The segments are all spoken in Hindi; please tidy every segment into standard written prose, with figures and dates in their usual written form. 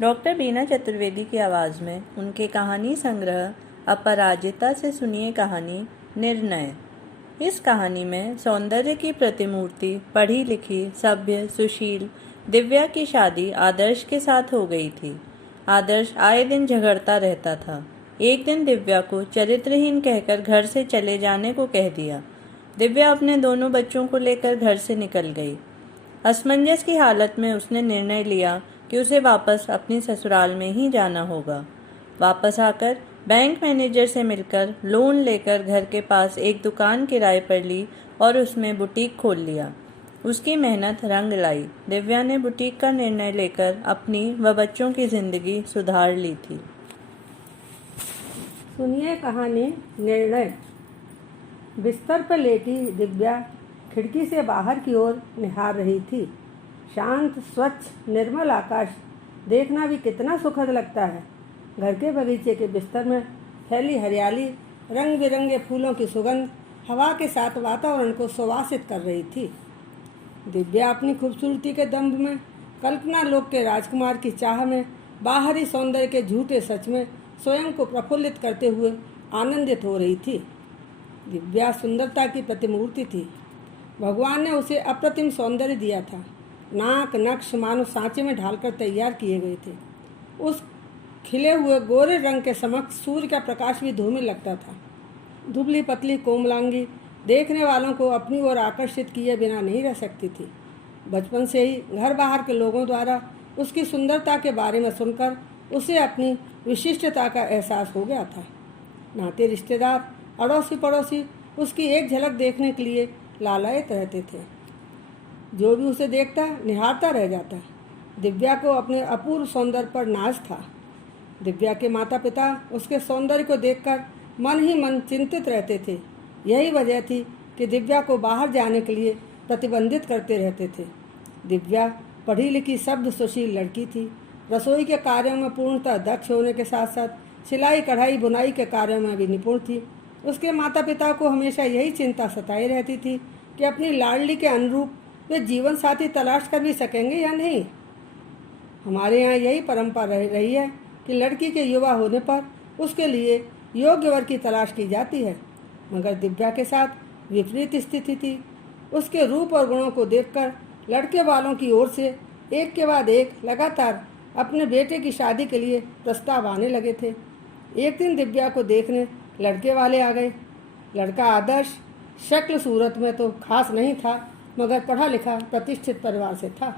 डॉक्टर बीना चतुर्वेदी की आवाज़ में उनके कहानी संग्रह अपराजिता से सुनिए कहानी निर्णय। इस कहानी में सौंदर्य की प्रतिमूर्ति, पढ़ी लिखी, सभ्य, सुशील दिव्या की शादी आदर्श के साथ हो गई थी। आदर्श आए दिन झगड़ता रहता था। एक दिन दिव्या को चरित्रहीन कहकर घर से चले जाने को कह दिया। दिव्या अपने दोनों बच्चों को लेकर घर से निकल गई। असमंजस की हालत में उसने निर्णय लिया कि उसे वापस अपनी ससुराल में ही जाना होगा। वापस आकर बैंक मैनेजर से मिलकर लोन लेकर घर के पास एक दुकान किराए पर ली और उसमें बुटीक खोल लिया। उसकी मेहनत रंग लाई। दिव्या ने बुटीक का निर्णय लेकर अपनी व बच्चों की जिंदगी सुधार ली थी। सुनिए कहानी निर्णय। बिस्तर पर लेटी दिव्या खिड़की से बाहर की ओर निहार रही थी। शांत, स्वच्छ, निर्मल आकाश देखना भी कितना सुखद लगता है। घर के बगीचे के बिस्तर में फैली हरियाली, रंग बिरंगे फूलों की सुगंध हवा के साथ वातावरण को सुवासित कर रही थी। दिव्या अपनी खूबसूरती के दंभ में, कल्पना लोक के राजकुमार की चाह में, बाहरी सौंदर्य के झूठे सच में स्वयं को प्रफुल्लित करते हुए आनंदित हो रही थी। दिव्या सुंदरता की प्रतिमूर्ति थी। भगवान ने उसे अप्रतिम सौंदर्य दिया था। नाक नक्श मानो सांचे में ढालकर तैयार किए गए थे। उस खिले हुए गोरे रंग के समक्ष सूर्य का प्रकाश भी धूमिल लगता था। दुबली पतली कोमलांगी देखने वालों को अपनी ओर आकर्षित किए बिना नहीं रह सकती थी। बचपन से ही घर बाहर के लोगों द्वारा उसकी सुंदरता के बारे में सुनकर उसे अपनी विशिष्टता का एहसास हो गया था। नाते रिश्तेदार, अड़ोसी पड़ोसी उसकी एक झलक देखने के लिए लालायित रहते थे। जो भी उसे देखता निहारता रह जाता। दिव्या को अपने अपूर्व सौंदर्य पर नाज था। दिव्या के माता पिता उसके सौंदर्य को देखकर मन ही मन चिंतित रहते थे। यही वजह थी कि दिव्या को बाहर जाने के लिए प्रतिबंधित करते रहते थे। दिव्या पढ़ी लिखी, शब्द सुशील लड़की थी। रसोई के कार्यों में पूर्णतः दक्ष होने के साथ साथ सिलाई कढ़ाई बुनाई के कार्यों में भी निपुण थी। उसके माता पिता को हमेशा यही चिंता सताई रहती थी कि अपनी लाडली के अनुरूप वे जीवन साथी तलाश कर भी सकेंगे या नहीं। हमारे यहाँ यही परंपरा रही है कि लड़की के युवा होने पर उसके लिए योग्य वर की तलाश की जाती है, मगर दिव्या के साथ विपरीत स्थिति थी। उसके रूप और गुणों को देखकर लड़के वालों की ओर से एक के बाद एक लगातार अपने बेटे की शादी के लिए प्रस्ताव आने लगे थे। एक दिन दिव्या को देखने लड़के वाले आ गए। लड़का आदर्श शक्ल सूरत में तो खास नहीं था, मगर पढ़ा लिखा प्रतिष्ठित परिवार से था।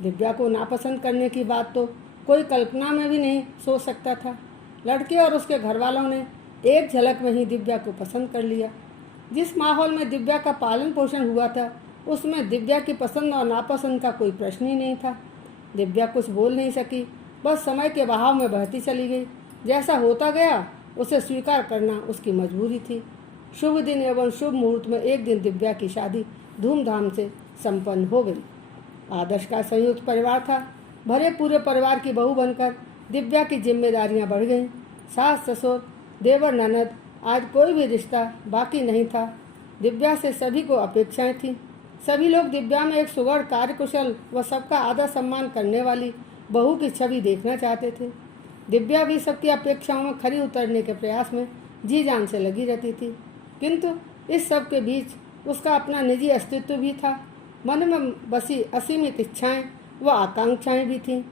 दिव्या को नापसंद करने की बात तो कोई कल्पना में भी नहीं सोच सकता था। लड़के और उसके घर वालों ने एक झलक में ही दिव्या को पसंद कर लिया। जिस माहौल में दिव्या का पालन पोषण हुआ था, उसमें दिव्या की पसंद और नापसंद का कोई प्रश्न ही नहीं था। दिव्या कुछ बोल नहीं सकी, बस समय के बहाव में बहती चली गई। जैसा होता गया उसे स्वीकार करना उसकी मजबूरी थी। शुभ दिन एवं शुभ मुहूर्त में एक दिन दिव्या की शादी धूमधाम से संपन्न हो गई। आदर्श का संयुक्त परिवार था। भरे पूरे परिवार की बहू बनकर दिव्या की जिम्मेदारियां बढ़ गईं। सास ससुर, देवर ननद, आज कोई भी रिश्ता बाकी नहीं था। दिव्या से सभी को अपेक्षाएं थीं। सभी लोग दिव्या में एक सुगढ़, कार्यकुशल व सबका आदर सम्मान करने वाली बहू की छवि देखना चाहते थे। दिव्या भी सबकी अपेक्षाओं में खरी उतरने के प्रयास में जी जान से लगी रहती थी, किंतु इस सब के बीच उसका अपना निजी अस्तित्व भी था। मन में बसी असीमित इच्छाएं व आकांक्षाएं भी थीं,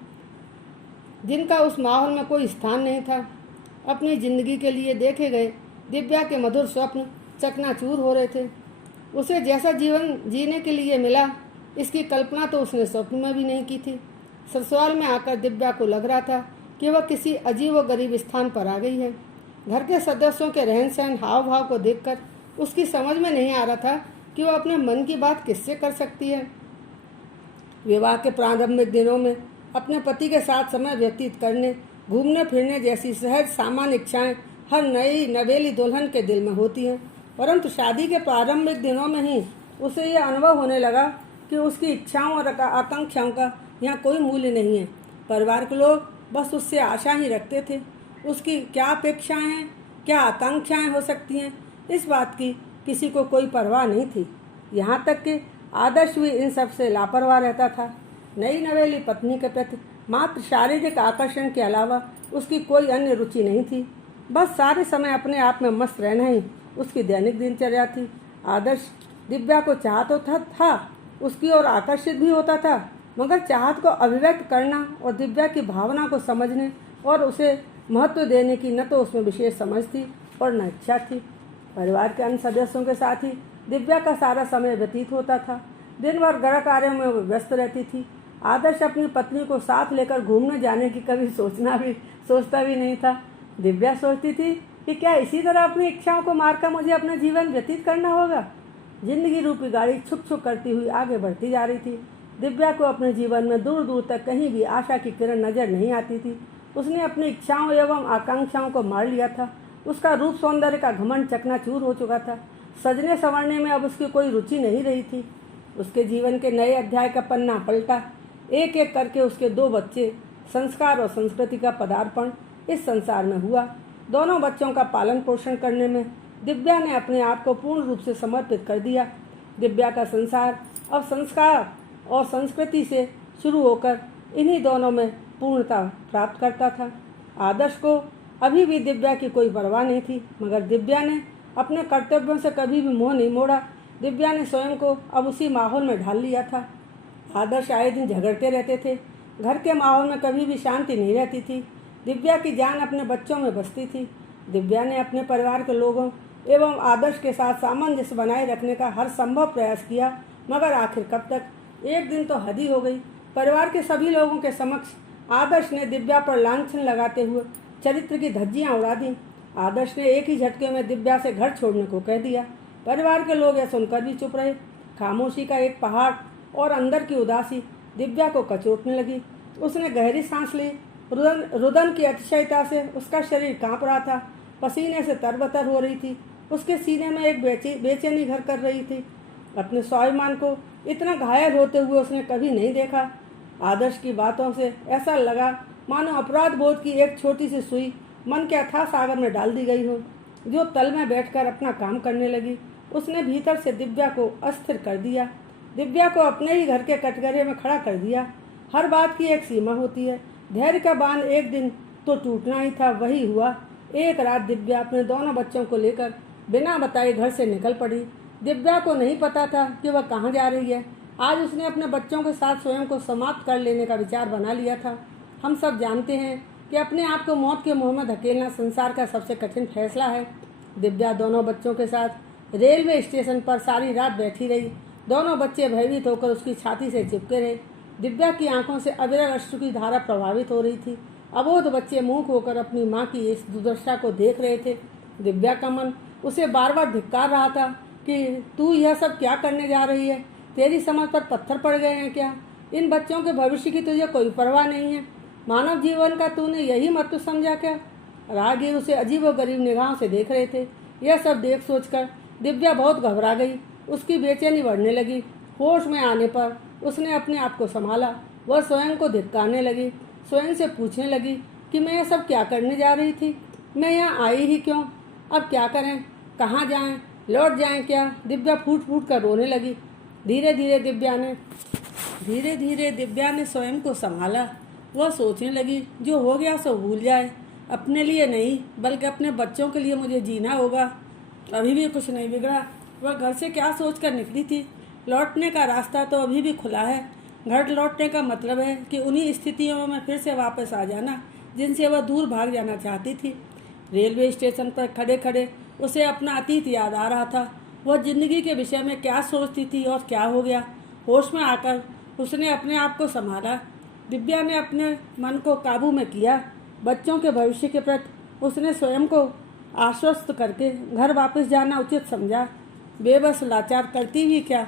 जिनका उस माहौल में कोई स्थान नहीं था। अपनी जिंदगी के लिए देखे गए दिव्या के मधुर स्वप्न चकनाचूर हो रहे थे। उसे जैसा जीवन जीने के लिए मिला, इसकी कल्पना तो उसने स्वप्न में भी नहीं की थी। ससुराल में आकर दिव्या को लग रहा था कि वह किसी अजीब व गरीब स्थान पर आ गई है। घर के सदस्यों के रहन सहन, हाव भाव को देखकर उसकी समझ में नहीं आ रहा था कि वह अपने मन की बात किससे कर सकती है। विवाह के प्रारंभिक दिनों में अपने पति के साथ समय व्यतीत करने, घूमने फिरने जैसी सहज सामान्य इच्छाएं हर नई नवेली दुल्हन के दिल में होती हैं, परंतु शादी के प्रारंभिक दिनों में ही उसे यह अनुभव होने लगा कि उसकी इच्छाओं और आकांक्षाओं का यहाँ कोई मूल्य नहीं है। परिवार के लोग बस उससे आशा ही रखते थे। उसकी क्या अपेक्षाएं हैं, क्या आकांक्षाएं हो सकती हैं, इस बात की किसी को कोई परवाह नहीं थी। यहाँ तक कि आदर्श भी इन सब से लापरवाह रहता था। नई नवेली पत्नी के प्रति मात्र शारीरिक आकर्षण के अलावा उसकी कोई अन्य रुचि नहीं थी। बस सारे समय अपने आप में मस्त रहना ही उसकी दैनिक दिनचर्या थी। आदर्श दिव्या को चाह तो था, उसकी ओर आकर्षित भी होता था, मगर चाहत को अभिव्यक्त करना और दिव्या की भावना को समझने और उसे महत्व देने की न तो उसमें विशेष समझ थी और न इच्छा थी। परिवार के अन्य सदस्यों के साथ ही दिव्या का सारा समय व्यतीत होता था। दिन भर गृह कार्यों में वो व्यस्त रहती थी। आदर्श अपनी पत्नी को साथ लेकर घूमने जाने की कभी सोचता भी नहीं था। दिव्या सोचती थी कि क्या इसी तरह अपनी इच्छाओं को मारकर मुझे अपना जीवन व्यतीत करना होगा। जिंदगी रूपी गाड़ी छुक छुक करती हुई आगे बढ़ती जा रही थी। दिव्या को अपने जीवन में दूर दूर तक कहीं भी आशा की किरण नजर नहीं आती थी। उसने अपनी इच्छाओं एवं आकांक्षाओं को मार लिया था। उसका रूप सौंदर्य का घमंड चकनाचूर हो चुका था। सजने संवरने में अब उसकी कोई रुचि नहीं रही थी। उसके जीवन के नए अध्याय का पन्ना पलटा। एक एक करके उसके 2 बच्चे, संस्कार और संस्कृति का पदार्पण इस संसार में हुआ। दोनों बच्चों का पालन पोषण करने में दिव्या ने अपने आप को पूर्ण रूप से समर्पित कर दिया। दिव्या का संसार अब संस्कार और संस्कृति से शुरू होकर इन्हीं दोनों में पूर्णता प्राप्त करता था। आदर्श को अभी भी दिव्या की कोई परवाह नहीं थी, मगर दिव्या ने अपने कर्तव्यों से कभी भी मुँह नहीं मोड़ा। दिव्या ने स्वयं को अब उसी माहौल में ढाल लिया था। आदर्श आए दिन झगड़ते रहते थे। घर के माहौल में कभी भी शांति नहीं रहती थी। दिव्या की जान अपने बच्चों में बसती थी। दिव्या ने अपने परिवार के लोगों एवं आदर्श के साथ सामंजस्य बनाए रखने का हर संभव प्रयास किया, मगर आखिर कब तक। एक दिन तो हद ही हो गई। परिवार के सभी लोगों के समक्ष आदर्श ने दिव्या पर लांछन लगाते हुए चरित्र की धज्जियां उड़ा दी। आदर्श ने एक ही झटके में दिव्या से घर छोड़ने को कह दिया। परिवार के लोग यह सुनकर भी चुप रहे। खामोशी का एक पहाड़ और अंदर की उदासी दिव्या को कचोटने लगी। उसने गहरी सांस ली। रुदन की अतिशयता से उसका शरीर कांप रहा था। पसीने से तरबतर हो रही थी। उसके सीने में एक बेचैनी घर कर रही थी। अपने स्वाभिमान को इतना घायल होते हुए उसने कभी नहीं देखा। आदर्श की बातों से ऐसा लगा मानो अपराध बोध की एक छोटी सी सुई मन के अथाह सागर में डाल दी गई हो, जो तल में बैठकर अपना काम करने लगी। उसने भीतर से दिव्या को अस्थिर कर दिया। दिव्या को अपने ही घर के कटघरे में खड़ा कर दिया। हर बात की एक सीमा होती है। धैर्य का बांध एक दिन तो टूटना ही था, वही हुआ। एक रात दिव्या अपने दोनों बच्चों को लेकर बिना बताए घर से निकल पड़ी। दिव्या को नहीं पता था कि वह कहाँ जा रही है। आज उसने अपने बच्चों के साथ स्वयं को समाप्त कर लेने का विचार बना लिया था। हम सब जानते हैं कि अपने आप को मौत के मुंह में धकेलना संसार का सबसे कठिन फैसला है। दिव्या दोनों बच्चों के साथ रेलवे स्टेशन पर सारी रात बैठी रही। दोनों बच्चे भयभीत होकर उसकी छाती से चिपके रहे। दिव्या की आंखों से अविरल अश्रु की धारा प्रभावित हो रही थी। अबोध बच्चे मूक होकर अपनी माँ की इस दुर्दशा को देख रहे थे। दिव्या का मन उसे बार बार धिक्कार रहा था कि तू यह सब क्या करने जा रही है। तेरी समझ पर पत्थर पड़ गए हैं क्या। इन बच्चों के भविष्य की तुझे कोई परवाह नहीं है। मानव जीवन का तूने यही महत्व समझा क्या। राहगीर उसे अजीब व गरीब निगाहों से देख रहे थे। यह सब देख सोचकर दिव्या बहुत घबरा गई। उसकी बेचैनी बढ़ने लगी। होश में आने पर उसने अपने आप को संभाला। वह स्वयं को धिक्कारने लगी। स्वयं से पूछने लगी कि मैं यह सब क्या करने जा रही थी। मैं यहाँ आई ही क्यों। अब क्या करें, कहाँ जाएं, लौट जाएं क्या। दिव्या फूट फूट कर रोने लगी। धीरे धीरे दिव्या ने स्वयं को संभाला। वह सोचने लगी जो हो गया सो भूल जाए। अपने लिए नहीं बल्कि अपने बच्चों के लिए मुझे जीना होगा। अभी भी कुछ नहीं बिगड़ा। वह घर से क्या सोचकर निकली थी। लौटने का रास्ता तो अभी भी खुला है। घर लौटने का मतलब है कि उन्हीं स्थितियों में फिर से वापस आ जाना जिनसे वह दूर भाग जाना चाहती थी। रेलवे स्टेशन पर खड़े खड़े उसे अपना अतीत याद आ रहा था। वह जिंदगी के विषय में क्या सोचती थी और क्या हो गया। होश में आकर उसने अपने आप को संभाला। दिव्या ने अपने मन को काबू में किया। बच्चों के भविष्य के प्रति उसने स्वयं को आश्वस्त करके घर वापस जाना उचित समझा। बेबस लाचार करती ही क्या।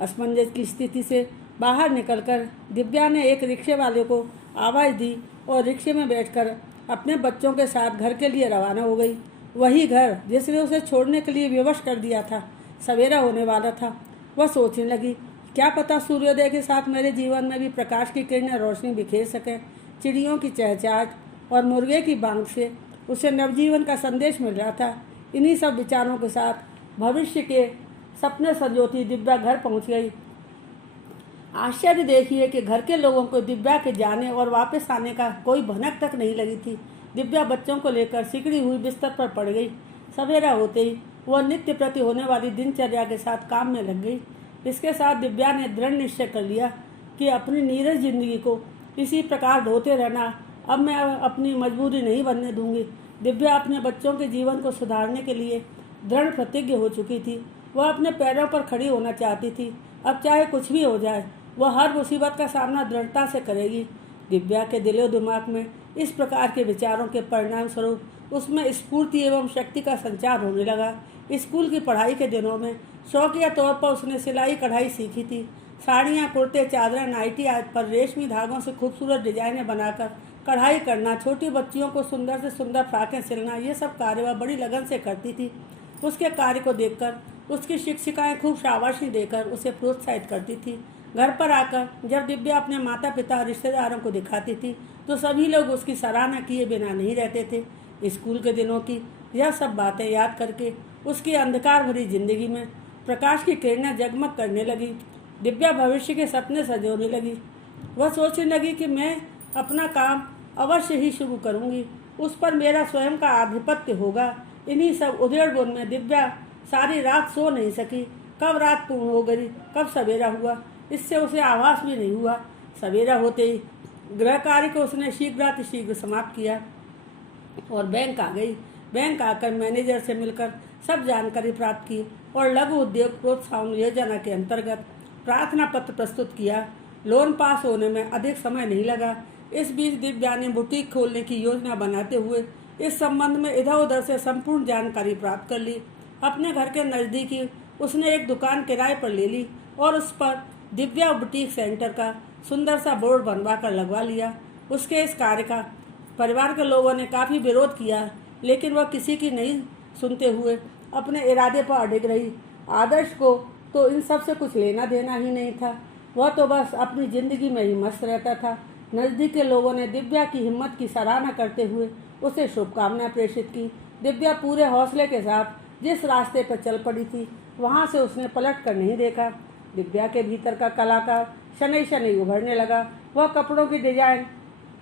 असमंजस की स्थिति से बाहर निकलकर दिव्या ने एक रिक्शे वाले को आवाज़ दी और रिक्शे में बैठकर अपने बच्चों के साथ घर के लिए रवाना हो गई। वही घर जिसने उसे छोड़ने के लिए विवश कर दिया था। सवेरा होने वाला था। वह सोचने लगी क्या पता सूर्योदय के साथ मेरे जीवन में भी प्रकाश की किरणें रोशनी बिखेर सकें। चिड़ियों की चहचहाट और मुर्गे की बांग से उसे नवजीवन का संदेश मिल रहा था। इन्हीं सब विचारों के साथ भविष्य के सपने संजोती दिव्या घर पहुंच गई। आश्चर्य देखिए कि घर के लोगों को दिव्या के जाने और वापस आने का कोई भनक तक नहीं लगी थी। दिव्या बच्चों को लेकर सिकड़ी हुई बिस्तर पर पड़ गई। सवेरा होते ही वह नित्य प्रति होने वाली दिनचर्या के साथ काम में लग गई। इसके साथ दिव्या ने दृढ़ निश्चय कर लिया कि अपनी नीरस जिंदगी को इसी प्रकार ढोते रहना अब मैं अपनी मजबूरी नहीं बनने दूंगी। दिव्या अपने बच्चों के जीवन को सुधारने के लिए दृढ़ प्रतिज्ञ हो चुकी थी। वह अपने पैरों पर खड़ी होना चाहती थी। अब चाहे कुछ भी हो जाए, वह हर मुसीबत का सामना दृढ़ता से करेगी। दिव्या के दिलो दिमाग में इस प्रकार के विचारों के परिणाम स्वरूप उसमें स्फूर्ति एवं शक्ति का संचार होने लगा। स्कूल की पढ़ाई के दिनों में शौकिया तौर पर उसने सिलाई कढ़ाई सीखी थी। साड़ियाँ, कुर्ते, चादरें, नाइटी आदि पर रेशमी धागों से खूबसूरत डिजाइनें बनाकर कढ़ाई करना, छोटी बच्चियों को सुंदर से सुंदर फ्राकें सिलना, ये सब कार्य वह बड़ी लगन से करती थी। उसके कार्य को देखकर उसकी शिक्षिकाएं खूब शाबाशी देकर उसे प्रोत्साहित करती थी। घर पर आकर जब दिव्या अपने माता पिता रिश्तेदारों को दिखाती थी तो सभी लोग उसकी सराहना किए बिना नहीं रहते थे। स्कूल के दिनों की यह सब बातें याद करके उसकी अंधकार भरी जिंदगी में प्रकाश की किरणें जगमग करने लगी। दिव्या भविष्य के सपने सजोने लगी। वह सोचने लगी कि मैं अपना काम अवश्य ही शुरू करूंगी, उस पर मेरा स्वयं का आधिपत्य होगा। इन्हीं सब उधेड़-बुन में दिव्या सारी रात सो नहीं सकी। कब रात पूर्ण हो गई, कब सवेरा हुआ, इससे उसे आभास भी नहीं हुआ। सवेरा होते ही गृह कार्य को उसने शीघ्रातिशीघ्र समाप्त किया और बैंक आ गई। बैंक आकर मैनेजर से मिलकर सब जानकारी प्राप्त की और लघु उद्योग प्रोत्साहन योजना के अंतर्गत प्रार्थना पत्र प्रस्तुत किया। लोन पास होने में अधिक समय नहीं लगा। इस बीच दिव्या ने बुटीक खोलने की योजना बनाते हुए इस संबंध में इधर उधर से संपूर्ण जानकारी प्राप्त कर ली। अपने घर के नज़दीक ही उसने एक दुकान किराए पर ले ली और उस पर दिव्या बुटीक सेंटर का सुंदर सा बोर्ड बनवा कर लगवा लिया। उसके इस कार्य का परिवार के लोगों ने काफ़ी विरोध किया, लेकिन वह किसी की नहीं सुनते हुए अपने इरादे पर अडिग रही। आदर्श को तो इन सब से कुछ लेना देना ही नहीं था। वह तो बस अपनी ज़िंदगी में ही मस्त रहता था। नज़दीक के लोगों ने दिव्या की हिम्मत की सराहना करते हुए उसे शुभकामनाएं प्रेषित की। दिव्या पूरे हौसले के साथ जिस रास्ते पर चल पड़ी थी, वहाँ से उसने पलट कर नहीं देखा। दिव्या के भीतर का कलाकार शनै शनै उभरने लगा। वह कपड़ों की डिजाइन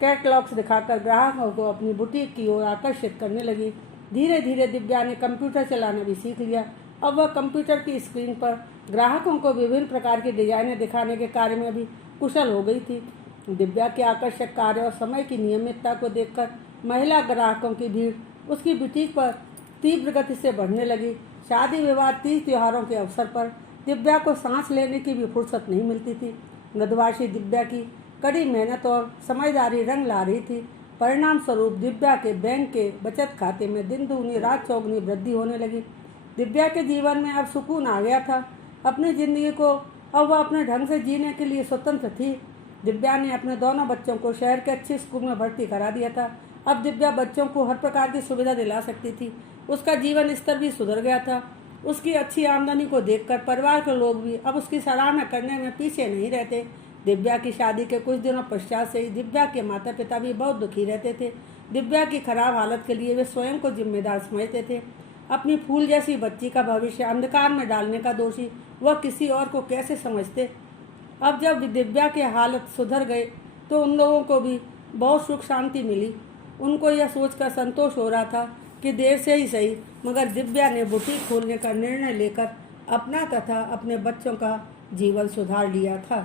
कैटलॉग्स दिखाकर ग्राहकों को अपनी बुटीक की ओर आकर्षित करने लगी। धीरे धीरे दिव्या ने कंप्यूटर चलाना भी सीख लिया। अब वह कंप्यूटर की स्क्रीन पर ग्राहकों को विभिन्न प्रकार की डिजाइनें दिखाने के कार्य में भी कुशल हो गई थी। दिव्या के आकर्षक कार्य और समय की नियमितता को देखकर महिला ग्राहकों की भीड़ उसकी बुटीक पर तीव्र गति से बढ़ने लगी। शादी विवाह, तीज त्योहारों के अवसर पर दिव्या को सांस लेने की भी फुर्सत नहीं मिलती थी। नदवाशी दिव्या की कड़ी मेहनत और समझदारी रंग ला रही थी। परिणाम स्वरूप दिव्या के बैंक के बचत खाते में दिन दूनी रात चौगुनी वृद्धि होने लगी। दिव्या के जीवन में अब सुकून आ गया था। अपनी जिंदगी को अब वह अपने ढंग से जीने के लिए स्वतंत्र थी। दिव्या ने अपने दोनों बच्चों को शहर के अच्छे स्कूल में भर्ती करा दिया था। अब दिव्या बच्चों को हर प्रकार की सुविधा दिला सकती थी। उसका जीवन स्तर भी सुधर गया था। उसकी अच्छी आमदनी को देखकर परिवार के लोग भी अब उसकी सराहना करने में पीछे नहीं रहते। दिव्या की शादी के कुछ दिनों पश्चात से ही दिव्या के माता पिता भी बहुत दुखी रहते थे। दिव्या की खराब हालत के लिए वे स्वयं को जिम्मेदार समझते थे। अपनी फूल जैसी बच्ची का भविष्य अंधकार में डालने का दोषी वह किसी और को कैसे समझते। अब जब दिव्या की हालत सुधर गए तो उन लोगों को भी बहुत सुख शांति मिली। उनको यह सोचकर संतोष हो रहा था कि देर से ही सही, मगर दिव्या ने बुटीक खोलने का निर्णय लेकर अपना तथा अपने बच्चों का जीवन सुधार लिया था।